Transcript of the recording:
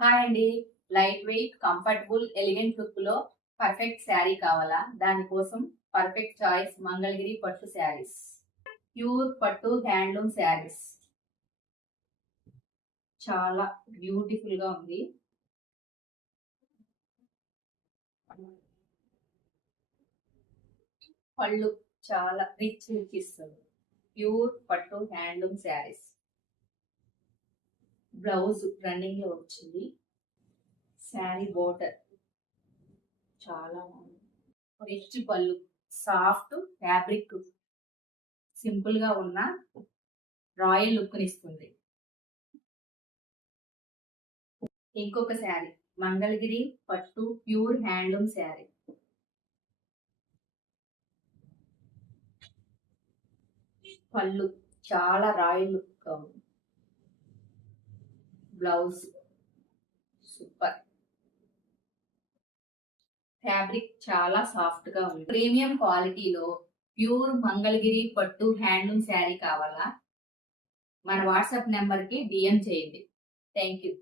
Hi అండి. Light weight, comfortable, elegant look లో perfect sari కావాలా? దానికోసం పర్ఫెక్ట్ చాయిస్ మంగళగిరి పట్టు శారీస్. ప్యూర్ పట్టు హ్యాండ్లూమ్ శారీస్. చాలా బ్యూటిఫుల్ గా ఉంది. పళ్ళు చాలా రిచ్ లుక్ ఇస్తుంది. ప్యూర్ పట్టు హ్యాండ్లూమ్ శారీస్. బ్లౌజ్ రన్నింగ్ లో వచ్చింది. శారీ బోర్డర్ చాలా బాగుంది. రిచ్ పళ్ళు, సాఫ్ట్ ఫ్యాబ్రిక్, సింపుల్ గా ఉన్న రాయల్ లుక్ ఇస్తుంది. ఇంకొక శారీ మంగళగిరి పట్టు ప్యూర్ హ్యాండ్లూమ్ శారీ. పళ్ళు చాలా రాయల్ లుక్ గా ఉంది. Blouse super. ఫ్యాబ్రిక్ చాలా సాఫ్ట్ గా ఉంది. ప్రీమియం క్వాలిటీలో ప్యూర్ మంగళగిరి పట్టు హ్యాండ్లూమ్ శారీ కావాలా? మన వాట్సాప్ నెంబర్ కి డిఎం చేయండి. Thank you.